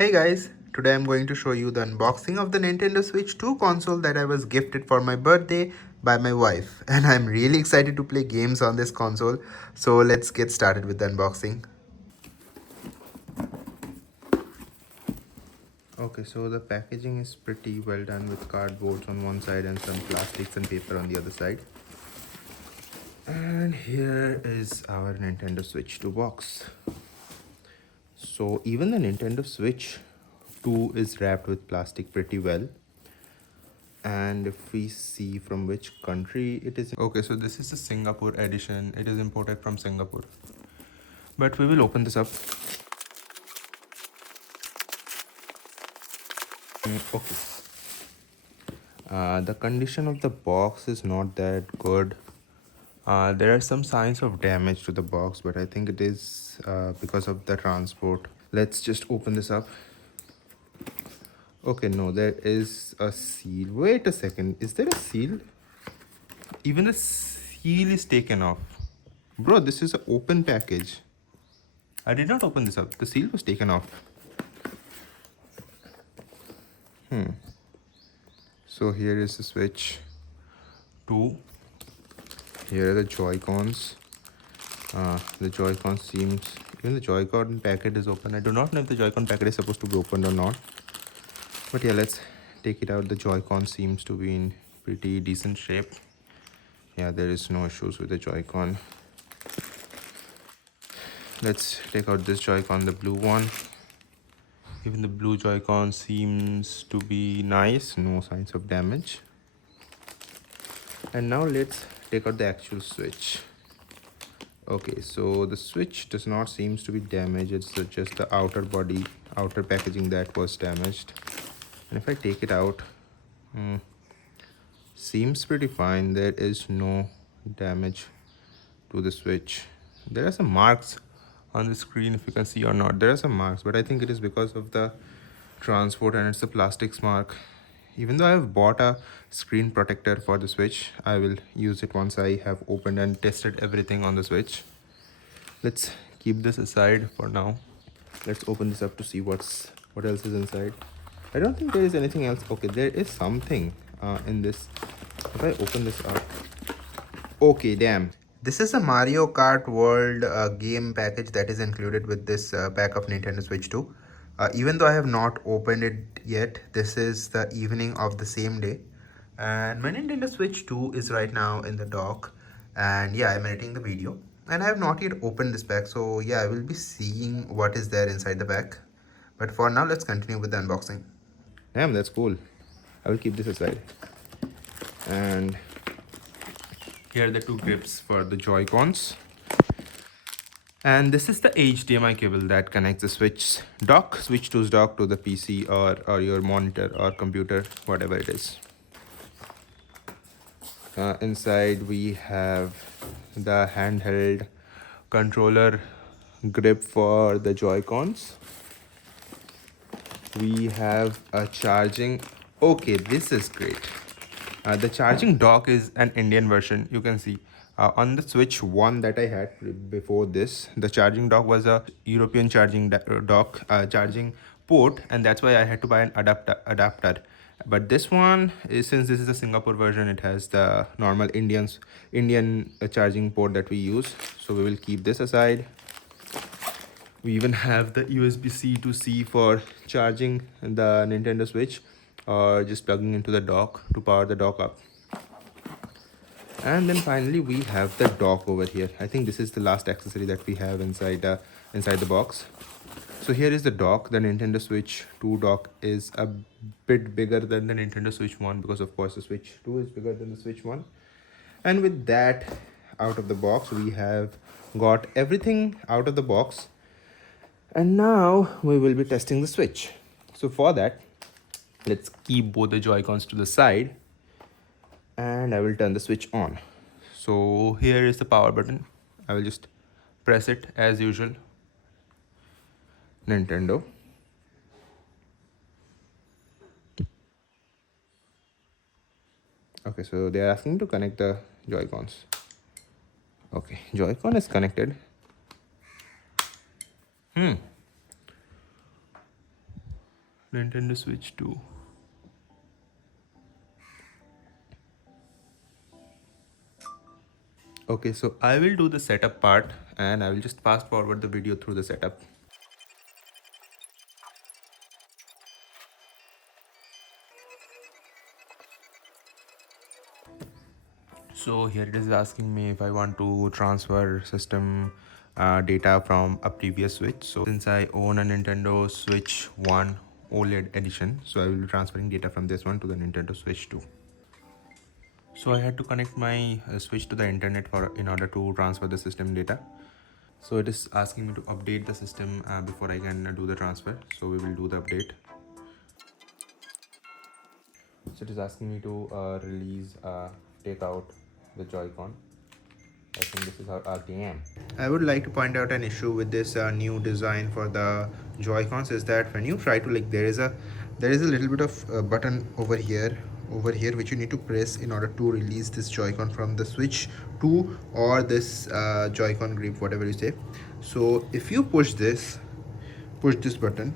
Hey guys, today I'm going to show you the unboxing of the Nintendo Switch 2 console that I was gifted for my birthday by my wife, and I'm really excited to play games on this console. So let's get started with the unboxing. Okay, so the packaging is pretty well done with cardboards on one side and some plastics and paper on the other side. And here is our Nintendo Switch 2 box. So even the Nintendo Switch 2 is wrapped with plastic pretty well. And if we see from which country it is, okay, so this is the Singapore edition. It is imported from Singapore, but we will open this up. Okay, the condition of the box is not that good. There are some signs of damage to the box, but I think it is because of the transport. Let's just open this up. Okay, no, there is a seal. Wait a second, is there a seal? Even the seal is taken off. Bro, this is an open package. I did not open this up. The seal was taken off. So here is the Switch 2. Here are the Joy-Cons. The Joy-Con seems... Even the Joy-Con packet is open. I do not know if the Joy-Con packet is supposed to be opened or not. But yeah, let's take it out. The Joy-Con seems to be in pretty decent shape. Yeah, there is no issues with the Joy-Con. Let's take out this Joy-Con, the blue one. Even the blue Joy-Con seems to be nice, no signs of damage. And now let's take out the actual Switch. Okay, so the Switch does not seems to be damaged. It's just the outer body, outer packaging that was damaged. And if I take it out, seems pretty fine. There is no damage to the Switch. There are some marks on the screen, if you can see or not. There are some marks, but I think it is because of the transport and it's a plastics mark. Even though I have bought a screen protector for the Switch, I will use it once I have opened and tested everything on the Switch. Let's keep this aside for now. Let's open this up to see what else is inside. I don't think there is anything else. Okay, there is something in this. If I open this up, okay, damn. This is a Mario Kart World game package that is included with this pack of Nintendo Switch 2. Even though I have not opened it yet, this is the evening of the same day. And my Nintendo Switch 2 is right now in the dock. And yeah, I'm editing the video. And I have not yet opened this pack. So yeah, I will be seeing what is there inside the pack. But for now, let's continue with the unboxing. Damn, that's cool. I will keep this aside. And here are the two grips for the Joy-Cons. And this is the HDMI cable that connects the Switch 2's dock to the PC or your monitor or computer, whatever it is. Inside we have the handheld controller grip for the Joy-Cons. We have a charging... Okay, this is great. The charging dock is an Indian version. You can see on the Switch 1 that I had before this, the charging dock was a European charging dock, charging port, and that's why I had to buy an adapter. But this one is, since this is a Singapore version, it has the normal Indian charging port that we use. So we will keep this aside. We even have the USB-C to C for charging the Nintendo Switch or just plugging into the dock to power the dock up. And then finally we have the dock over here. I think this is the last accessory that we have inside the box. So here is the dock. The Nintendo Switch 2 dock is a bit bigger than the Nintendo Switch 1 because of course the Switch 2 is bigger than the Switch 1. And with that out of the box, we have got everything out of the box. And now we will be testing the Switch. So for that, let's keep both the Joy-Cons to the side and I will turn the Switch on. So here is the power button. I will just press it as usual. Nintendo. Okay, so they are asking me to connect the Joy-Cons. Okay, Joy-Con is connected. Nintendo Switch 2. Okay, so I will do the setup part and I will just fast forward the video through the setup. So here it is asking me if I want to transfer system data from a previous Switch. So since I own a Nintendo Switch 1 OLED edition, so I will be transferring data from this one to the Nintendo Switch 2. So I had to connect my Switch to the internet in order to transfer the system data. So it is asking me to update the system before I can do the transfer. So we will do the update. So it is asking me to take out the Joy-Con. I think this is our game. I would like to point out an issue with this new design for the Joy-Cons is that when you try to like there is a little bit of button over here which you need to press in order to release this Joy-Con from the Switch 2 or this Joy-Con grip, whatever you say. So if you push this button,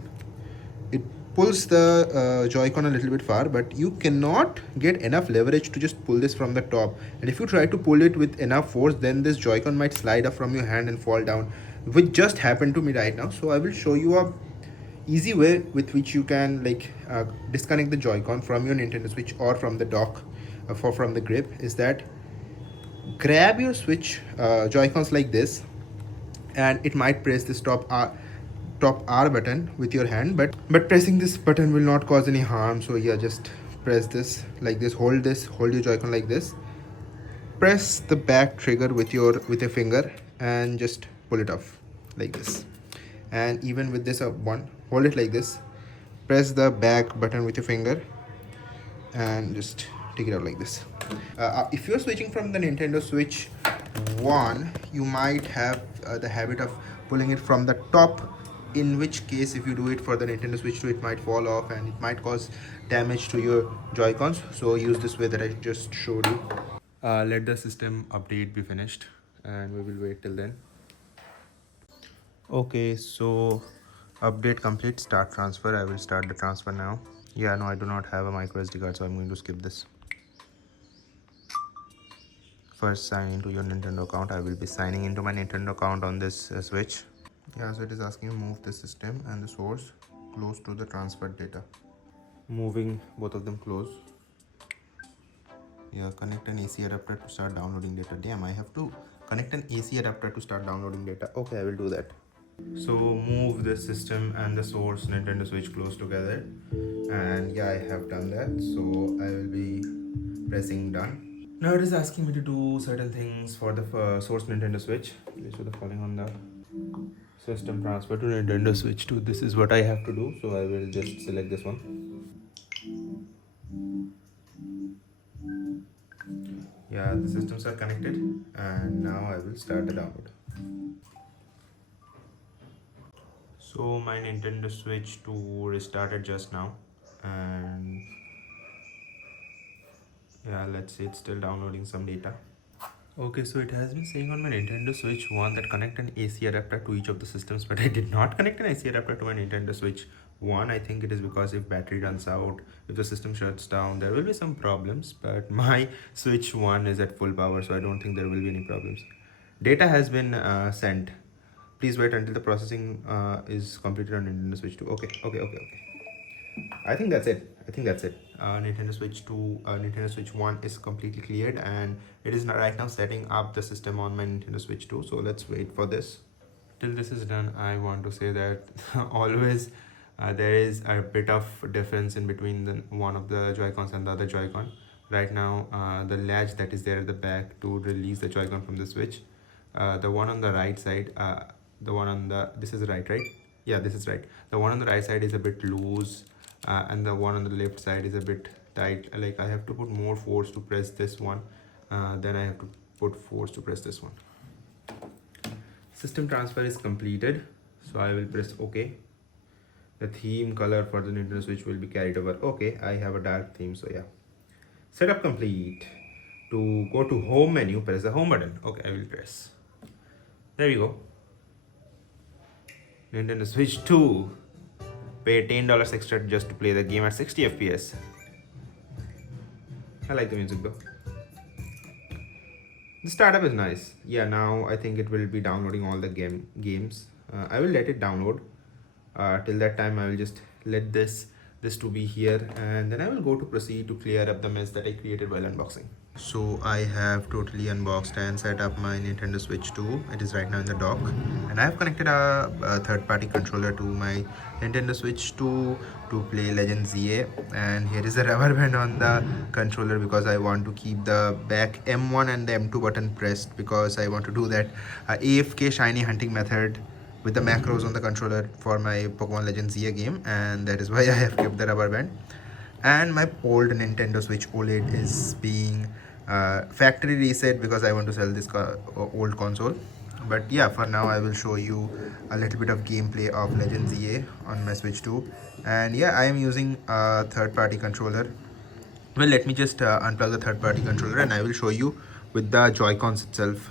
it pulls the Joy-Con a little bit far, but you cannot get enough leverage to just pull this from the top. And if you try to pull it with enough force, then this Joy-Con might slide up from your hand and fall down, which just happened to me right now. So I will show you a easy way with which you can disconnect the Joy-Con from your Nintendo Switch or from the dock from the grip. Is that grab your Switch Joy-Cons like this, and it might press this top R button with your hand, but pressing this button will not cause any harm. So yeah, just press this like this, hold your Joy-Con like this, press the back trigger with your finger and just pull it off like this. And even with this one, hold it like this, press the back button with your finger and just take it out like this. If you're switching from the Nintendo Switch 1, you might have the habit of pulling it from the top, in which case if you do it for the Nintendo Switch 2, it might fall off and it might cause damage to your Joy-Cons. So use this way that I just showed you. Let the system update be finished and we will wait till then. Okay, so update complete, start transfer. I will start the transfer now. Yeah, no, I do not have a micro SD card, so I'm going to skip this. First, sign into your Nintendo account. I will be signing into my Nintendo account on this Switch. Yeah, so it is asking you move the system and the source close to the transferred data. Moving both of them close. Yeah, connect an AC adapter to start downloading data. Damn, I have to connect an AC adapter to start downloading data. Okay, I will do that. So move the system and the source Nintendo Switch close together, and yeah, I have done that. So I will be pressing done. Now it is asking me to do certain things for the source Nintendo Switch. So the following on the system transfer to Nintendo Switch 2. This is what I have to do. So I will just select this one. Yeah, the systems are connected, and now I will start the download. So my Nintendo Switch 2 restarted just now, and yeah, let's see, it's still downloading some data. Okay, so it has been saying on my Nintendo Switch 1 that connect an AC adapter to each of the systems, but I did not connect an AC adapter to my Nintendo Switch 1. I think it is because if battery runs out, if the system shuts down, there will be some problems, but my Switch 1 is at full power, so I don't think there will be any problems. Data has been sent. Please wait until the processing is completed on Nintendo Switch 2. Okay. I think that's it. Nintendo Switch 2, Nintendo Switch 1 is completely cleared, and it is right now setting up the system on my Nintendo Switch 2. So let's wait for this. Till this is done, I want to say that always there is a bit of difference in between one of the Joy-Cons and the other Joy-Con. Right now, the latch that is there at the back to release the Joy-Con from the Switch, the one on the right side, this is right? Yeah, this is right. The one on the right side is a bit loose, and the one on the left side is a bit tight. Like I have to put more force to press this one, then I have to put force to press this one. System transfer is completed, so I will press OK. The theme color for the Nintendo Switch will be carried over. Okay, I have a dark theme, so yeah. Setup complete. To go to home menu, press the home button. Okay, I will press. There we go. Nintendo Switch 2. pay $10 extra just to play the game at 60 FPS. I like the music though. The startup is nice. Yeah, now I think it will be downloading all the games. I will let it download. Till that time, I will just let this to be here, and then I will go to proceed to clear up the mess that I created while unboxing. So I have totally unboxed and set up my Nintendo Switch 2. It is right now in the dock, and I have connected a third-party controller to my Nintendo Switch 2 to play Legend ZA. And here is the rubber band on the controller because I want to keep the back M1 and the M2 button pressed because I want to do that AFK shiny hunting method with the macros on the controller for my Pokemon Legends ZA game, and that is why I have kept the rubber band. And my old Nintendo Switch OLED is being factory reset because I want to sell this old console. But yeah, for now I will show you a little bit of gameplay of Legends ZA on my Switch 2. And yeah, I am using a third-party controller. Well, let me just unplug the third-party controller and I will show you with the Joy-Cons itself.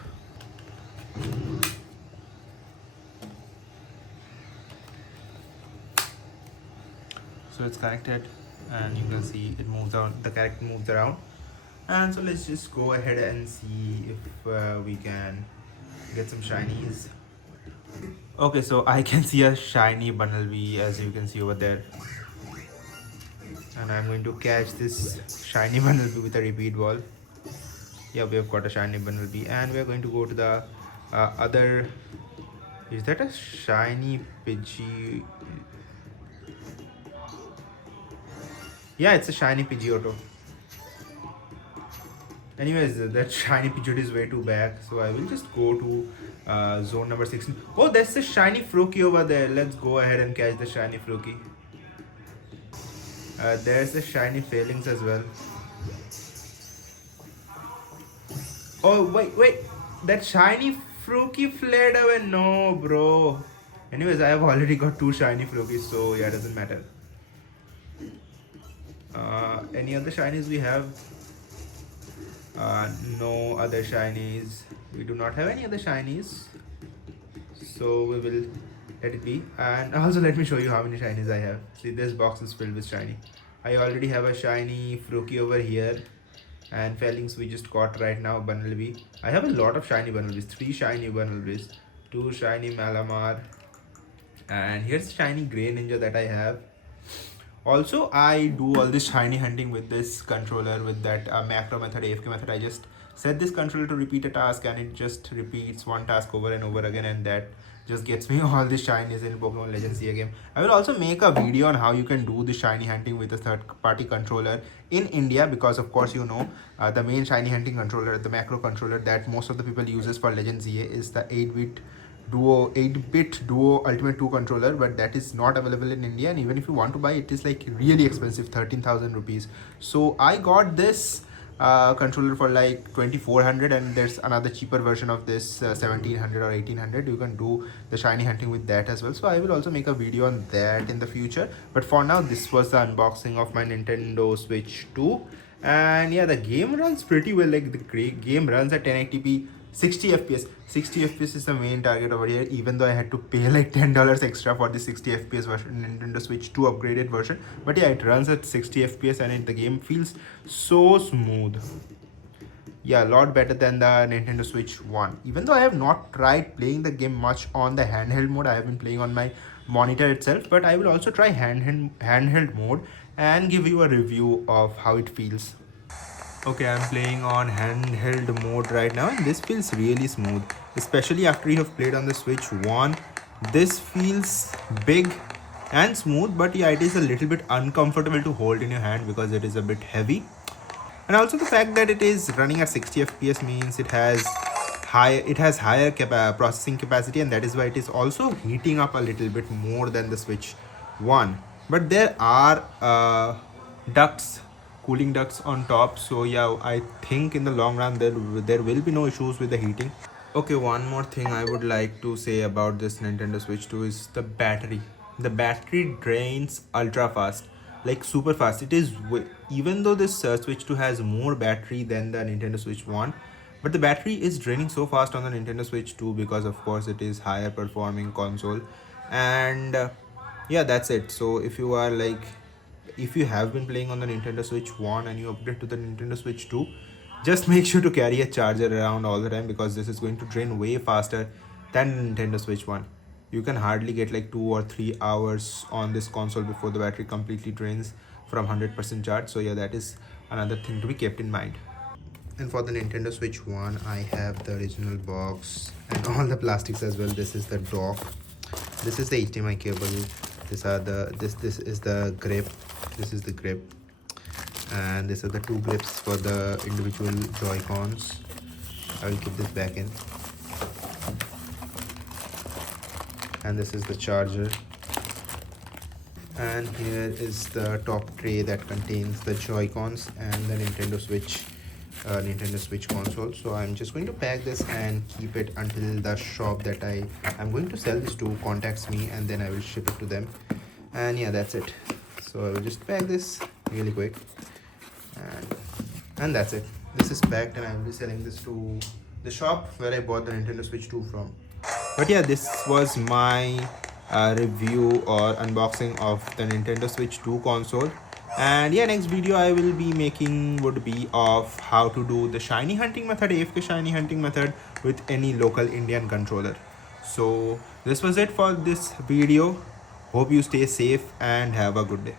So it's connected and you can see it moves on, the character moves around. And so let's just go ahead and see if we can get some shinies. Okay, so I can see a shiny Bunnelby as you can see over there. And I'm going to catch this shiny Bunnelby with a repeat ball. Yeah, we have got a shiny Bunnelby, and we are going to go to the other. Is that a shiny Pidgey? Yeah, it's a shiny Pidgeotto. Anyways, that shiny Pidgeotto is way too back, so I will just go to zone number 16. Oh, there's a shiny Froakie over there. Let's go ahead and catch the shiny Froakie. There's a shiny Failings as well. Oh, wait. That shiny Froakie flared away. No, bro. Anyways, I have already got 2 shiny Froakies, so yeah, it doesn't matter. Any other shinies we have? No other shinies. We do not have any other shinies, so we will let it be. And also let me show you how many shinies I have. See, this box is filled with shiny. I already have a shiny Froakie over here, and Failings we just got right now. Bunnelby. I have a lot of shiny Bunnelbys. 3 shiny Bunnelbys, 2 shiny Malamar, and here's shiny Greninja that I have. Also, I do all this shiny hunting with this controller with that macro method, AFK method. I just set this controller to repeat a task and it just repeats one task over and over again, and that just gets me all the shinies in Pokemon Legends ZA game. I will also make a video on how you can do the shiny hunting with a third-party controller in India, because of course you know the main shiny hunting controller, the macro controller that most of the people uses for Legends ZA is the 8-bit duo ultimate 2 controller, but that is not available in India, and even if you want to buy it is like really expensive, 13,000 rupees. So I got this controller for like 2,400, and there's another cheaper version of this 1,700 or 1,800. You can do the shiny hunting with that as well, so I will also make a video on that in the future. But for now, this was the unboxing of my Nintendo Switch 2, and yeah, the game runs pretty well. Like the game runs at 1080p 60 fps. 60 fps is the main target over here, even though I had to pay like $10 extra for the 60 fps version, Nintendo Switch 2 upgraded version. But yeah, it runs at 60 fps and the game feels so smooth. Yeah, a lot better than the Nintendo Switch 1. Even though I have not tried playing the game much on the handheld mode, I have been playing on my monitor itself, but I will also try handheld mode and give you a review of how it feels. Okay, I'm playing on handheld mode right now, and this feels really smooth, especially after you have played on the Switch 1. This feels big and smooth, but yeah, it is a little bit uncomfortable to hold in your hand because it is a bit heavy. And also the fact that it is running at 60 fps means it has higher processing capacity, and that is why it is also heating up a little bit more than the Switch 1. But there are cooling ducts on top, so yeah, I think in the long run there will be no issues with the heating. Okay, one more thing I would like to say about this Nintendo Switch 2 is the battery. The battery drains ultra fast, like super fast. It is even though this Switch 2 has more battery than the Nintendo Switch 1, but the battery is draining so fast on the Nintendo Switch 2 because of course it is higher performing console. And yeah, that's it. So if you are like, if you have been playing on the Nintendo Switch 1 and you upgrade to the Nintendo Switch 2, just make sure to carry a charger around all the time, because this is going to drain way faster than Nintendo Switch 1. You can hardly get like 2 or 3 hours on this console before the battery completely drains from 100% charge. So yeah, that is another thing to be kept in mind. And for the Nintendo Switch 1, I have the original box and all the plastics as well. This is the dock, this is the HDMI cable, this is the grip, this is the grip, and these are the two grips for the individual Joy-Cons. I will keep this back in. And this is the charger, and here is the top tray that contains the Joy-Cons and the Nintendo Switch console. So I'm just going to pack this and keep it until the shop that I'm going to sell this to contacts me, and then I will ship it to them. And yeah, that's it. So I will just pack this really quick, and that's it. This is packed, and I will be selling this to the shop where I bought the Nintendo Switch 2 from. But yeah, this was my review or unboxing of the Nintendo Switch 2 console. And yeah, next video I will be making would be of how to do the shiny hunting method, AFK shiny hunting method, with any local Indian controller. So this was it for this video. Hope you stay safe and have a good day.